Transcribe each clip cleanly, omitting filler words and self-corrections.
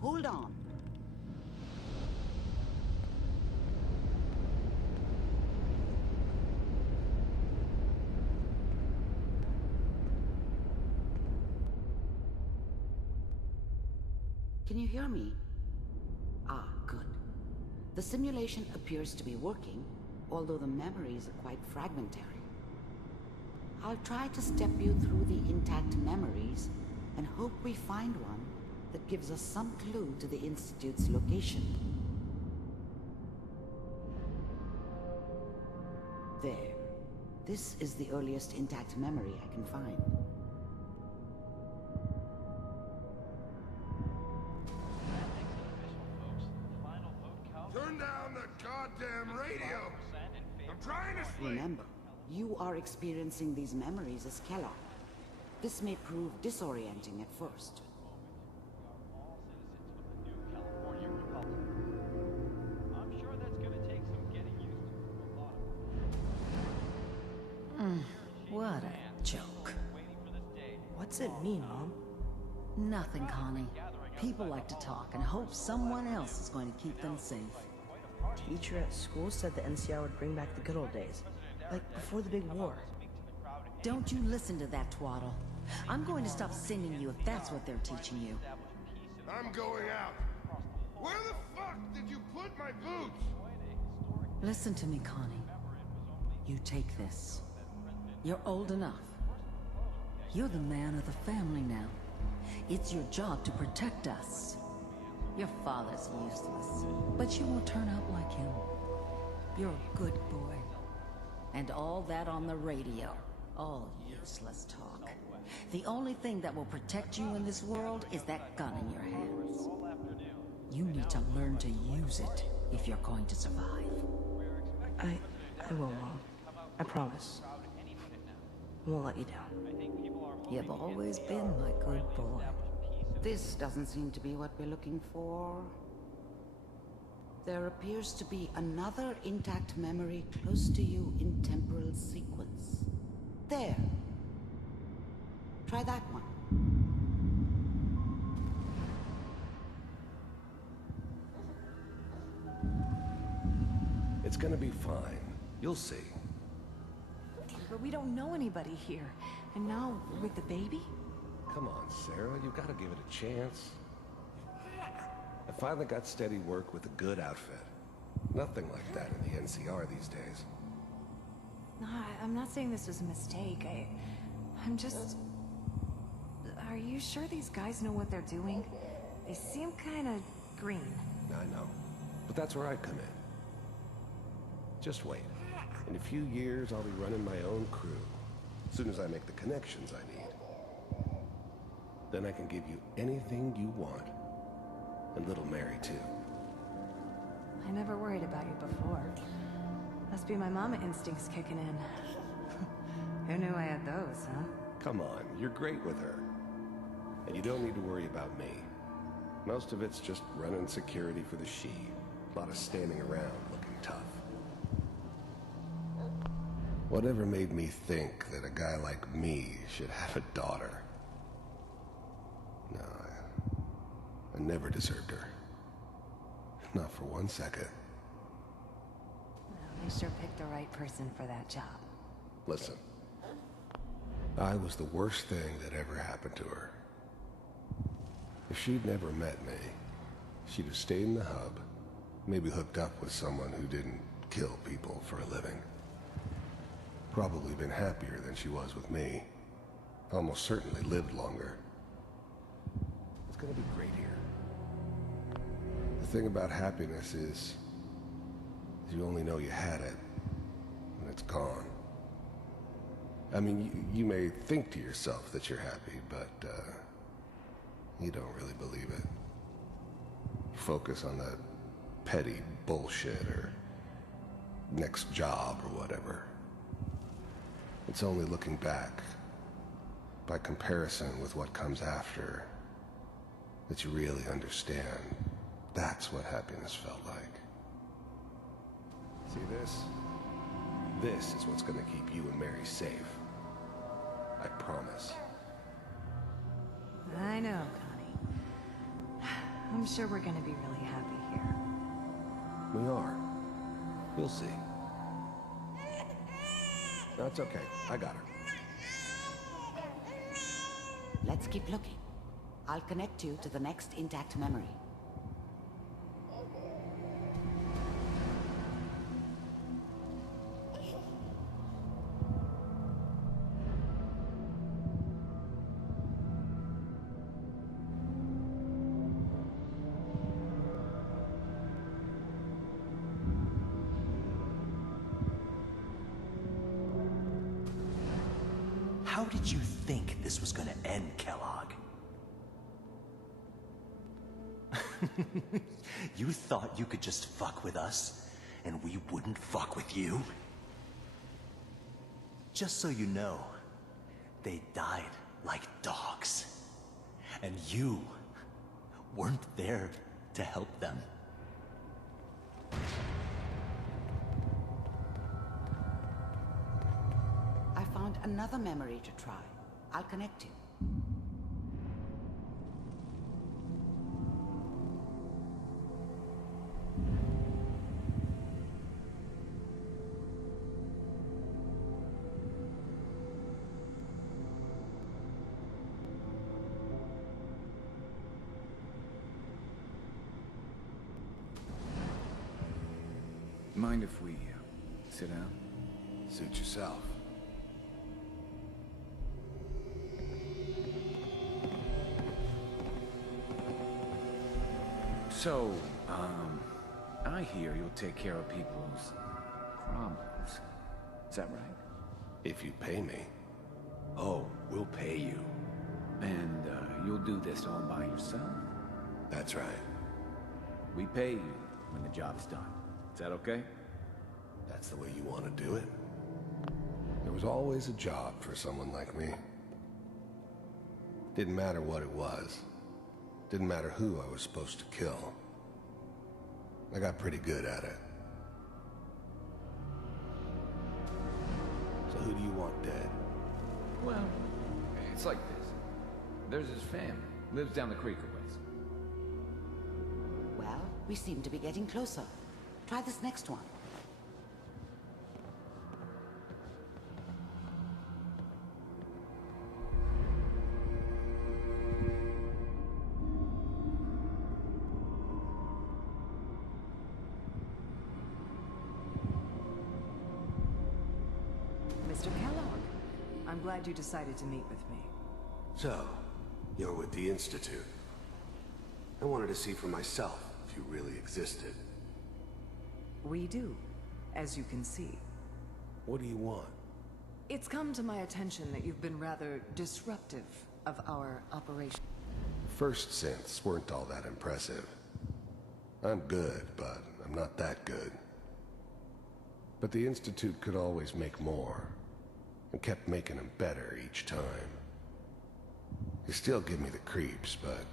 Hold on. Can you hear me? Ah, good. The simulation appears to be working, although the memories are quite fragmentary. I'll try to step you through the intact memories and hope we find one that gives us some clue to the Institute's location. There. This is the earliest intact memory I can find. Turn down the goddamn radio! I'm trying to sleep! Remember, you are experiencing these memories as Kellogg. This may prove disorienting at first. What a joke. What's it mean, Mom? Nothing, Connie. People like to talk and hope someone else is going to keep them safe. Teacher at school said the NCR would bring back the good old days. Like before the big war. Don't you listen to that twaddle. I'm going to stop singing you if that's what they're teaching you. I'm going out. Where the fuck did you put my boots? Listen to me, Connie. You take this. You're old enough. You're the man of the family now. It's your job to protect us. Your father's useless, but you won't turn out like him. You're a good boy. And all that on the radio, all useless talk. The only thing that will protect you in this world is that gun in your hands. You need to learn to use it if you're going to survive. I will, Mom. I promise. I won't let you down. You've always been my good boy. This doesn't seem to be what we're looking for. There appears to be another intact memory close to you in temporal sequence. There. Try that one. It's gonna be fine. You'll see. But we don't know anybody here. And now, with the baby? Come on, Sarah, you gotta give it a chance. I finally got steady work with a good outfit. Nothing like that in the NCR these days. No, I'm not saying this was a mistake. I'm just... Are you sure these guys know what they're doing? They seem kinda green. I know. But that's where I come in. Just wait. In a few years, I'll be running my own crew. As soon as I make the connections I need. Then I can give you anything you want. And little Mary, too. I never worried about you before. Must be my mama instincts kicking in. Who knew I had those, huh? Come on, you're great with her. And you don't need to worry about me. Most of it's just running security for the she. A lot of standing around looking tough. Whatever made me think that a guy like me should have a daughter? No, I never deserved her. Not for 1 second. Well, they sure picked the right person for that job. Listen, I was the worst thing that ever happened to her. If she'd never met me, she'd have stayed in the hub, maybe hooked up with someone who didn't kill people for a living. Probably been happier than she was with me. Almost certainly lived longer. It's gonna be great here. The thing about happiness is you only know you had it when it's gone. I mean, you may think to yourself that you're happy, but you don't really believe it. You focus on that petty bullshit or next job or whatever. It's only looking back, by comparison with what comes after, that you really understand that's what happiness felt like. See this? This is what's gonna keep you and Mary safe. I promise. I know, Connie. I'm sure we're gonna be really happy here. We are. You'll see. That's okay. I got her. Let's keep looking. I'll connect you to the next intact memory. How did you think this was gonna end, Kellogg? You thought you could just fuck with us, and we wouldn't fuck with you? Just so you know, they died like dogs. And you weren't there to help them. I found another memory to try. I'll connect you. Mind if we sit down? Suit yourself. So, I hear you'll take care of people's problems. Is that right? If you pay me. Oh, we'll pay you. And, you'll do this all by yourself? That's right. We pay you when the job's done. Is that okay? That's the way you want to do it. There was always a job for someone like me. Didn't matter what it was. Didn't matter who I was supposed to kill. I got pretty good at it. So who do you want dead? Well, it's like this. There's his family. Lives down the creek a ways. Well, we seem to be getting closer. Try this next one. Mr. Kellogg, I'm glad you decided to meet with me. So, you're with the Institute. I wanted to see for myself if you really existed. We do, as you can see. What do you want? It's come to my attention that you've been rather disruptive of our operation. First synths weren't all that impressive. I'm good, but I'm not that good. But the Institute could always make more, and kept making them better each time. They still give me the creeps, but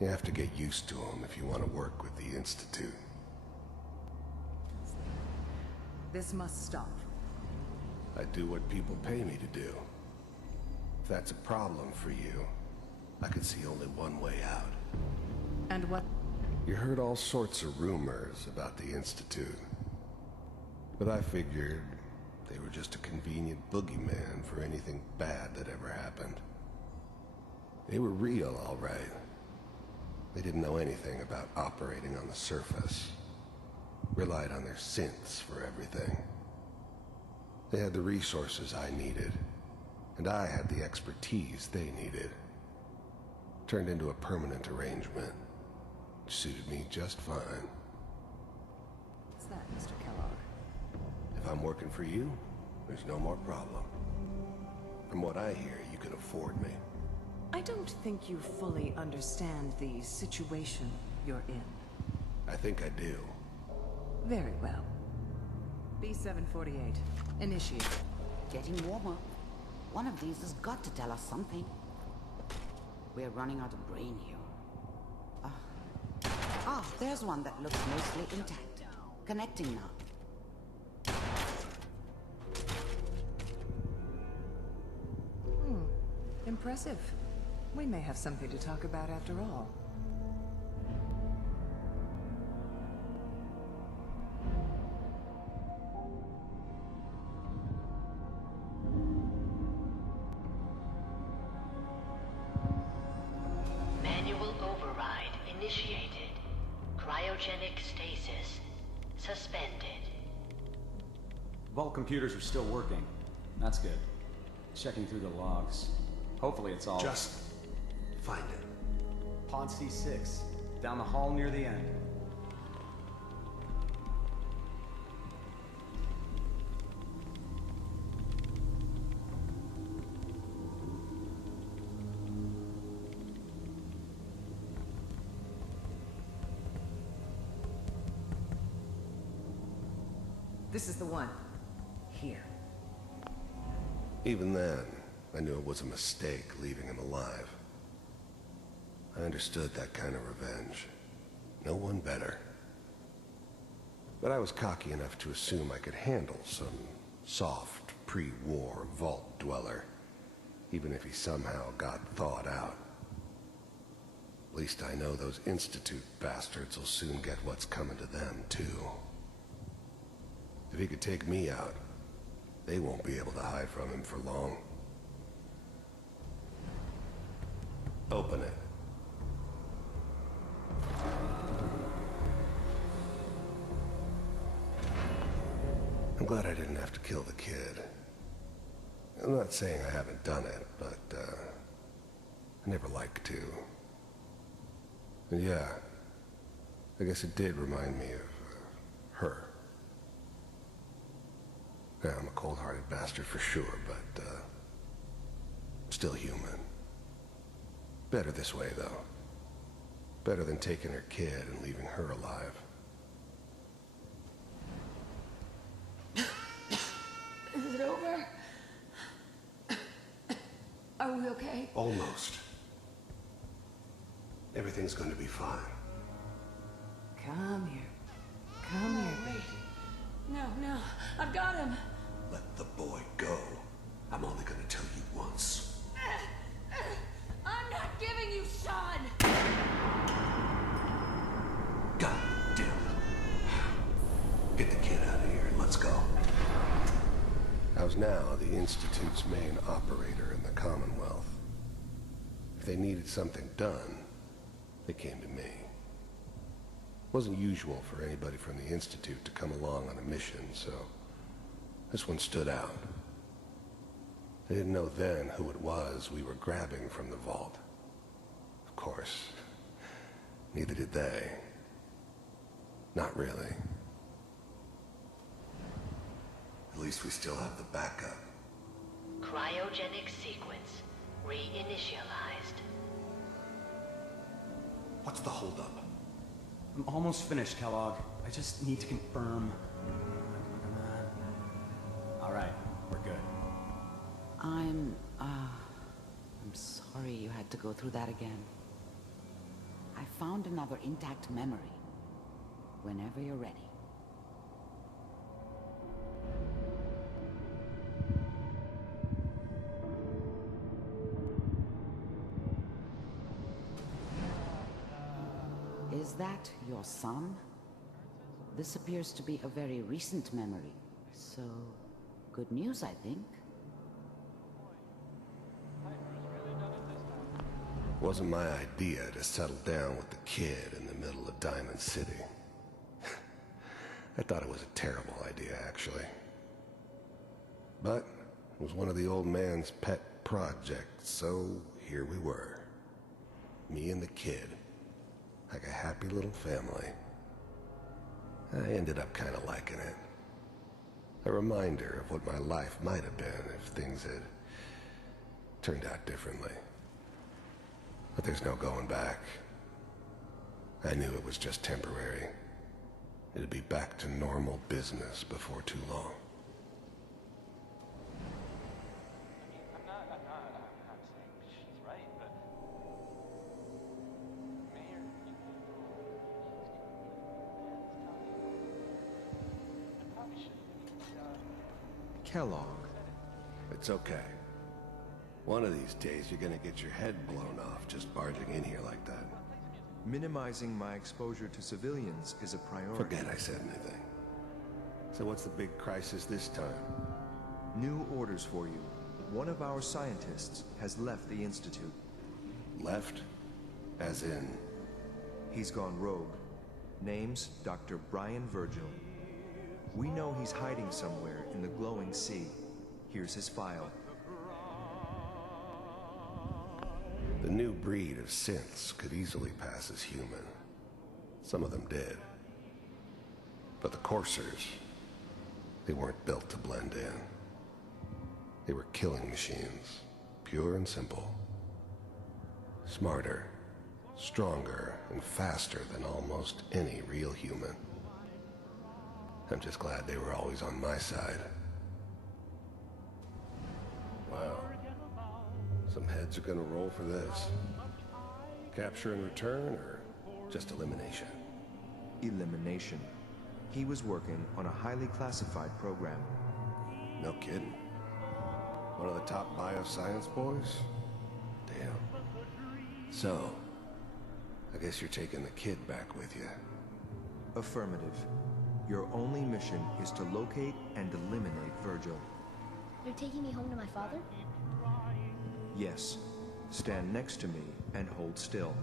you have to get used to them if you want to work with the Institute. This must stop. I do what people pay me to do. If that's a problem for you, I could see only one way out. And what? You heard all sorts of rumors about the Institute. But I figured they were just a convenient boogeyman for anything bad that ever happened. They were real, all right. They didn't know anything about operating on the surface. Relied on their synths for everything. They had the resources I needed, and I had the expertise they needed. Turned into a permanent arrangement. Suited me just fine. What's that, Mr. Kellogg? If I'm working for you, there's no more problem. From what I hear, you can afford me. I don't think you fully understand the situation you're in. I think I do. Very well. B-748. Initiate. Getting warmer. One of these has got to tell us something. We're running out of brain here. There's one that looks mostly intact. Connecting now. Impressive. We may have something to talk about after all. initiated. Cryogenic stasis suspended. Vault computers are still working. That's good. Checking through the logs. Hopefully it's all... Just find it. Pod C6. Down the hall near the end. This is the one. Here. Even then, I knew it was a mistake leaving him alive. I understood that kind of revenge. No one better. But I was cocky enough to assume I could handle some soft, pre-war vault dweller, even if he somehow got thawed out. At least I know those Institute bastards will soon get what's coming to them, too. If he could take me out, they won't be able to hide from him for long. Open it. I'm glad I didn't have to kill the kid. I'm not saying I haven't done it, but, I never like to. And yeah, I guess it did remind me of, her. Yeah, I'm a cold-hearted bastard for sure, but, still human. Better this way, though. Better than taking her kid and leaving her alive. Is it over? Are we okay? Almost. Everything's going to be fine. Come here. Come here, baby. No, I've got him. Let the boy go. I'm only going to tell you once. I'm not giving you Shaun! God damn it. Get the kid out of here and let's go. I was now the Institute's main operator in the Commonwealth. If they needed something done, they came to me. It wasn't usual for anybody from the Institute to come along on a mission, so this one stood out. They didn't know then who it was we were grabbing from the vault. Of course, neither did they. Not really. At least we still have the backup. Cryogenic sequence reinitialized. What's the holdup? I'm almost finished, Kellogg. I just need to confirm. Come on. All right, we're good. I'm sorry you had to go through that again. I found another intact memory. Whenever you're ready. Is that your son? This appears to be a very recent memory, so good news, I think. Wasn't my idea to settle down with the kid in the middle of Diamond City. I thought it was a terrible idea, actually. But it was one of the old man's pet projects, so here we were. Me and the kid. Like a happy little family. I ended up kind of liking it. A reminder of what my life might have been if things had turned out differently. But there's no going back. I knew it was just temporary. It'd be back to normal business before too long. I'm not saying she's right, but... Mayor, I probably shouldn't. Kellogg. It's okay. One of these days you're gonna get your head blown off just barging in here like that. Minimizing my exposure to civilians is a priority. Forget I said anything. So what's the big crisis this time? New orders for you. One of our scientists has left the Institute. Left? As in, He's gone rogue. Name's Dr. Brian Virgil. We know he's hiding somewhere in the glowing sea. Here's his file. The new breed of synths could easily pass as human. Some of them did. But the coursers, they weren't built to blend in. They were killing machines, pure and simple. Smarter, stronger, and faster than almost any real human. I'm just glad they were always on my side. Wow. Some heads are gonna roll for this. Capture and return, or just elimination? Elimination. He was working on a highly classified program. No kidding. One of the top bioscience boys? Damn. So, I guess you're taking the kid back with you. Affirmative. Your only mission is to locate and eliminate Virgil. You're taking me home to my father? Yes. Stand next to me and hold still.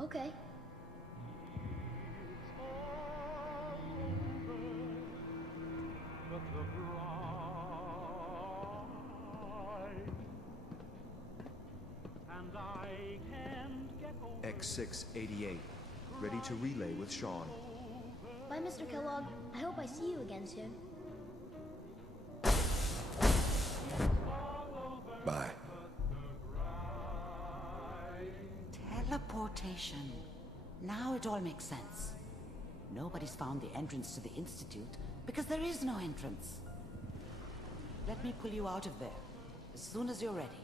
Okay. X688, ready to relay with Shaun. Bye, Mr. Kellogg. I hope I see you again soon. Bye. Teleportation. Now it all makes sense. Nobody's found the entrance to the Institute because there is no entrance. Let me pull you out of there as soon as you're ready.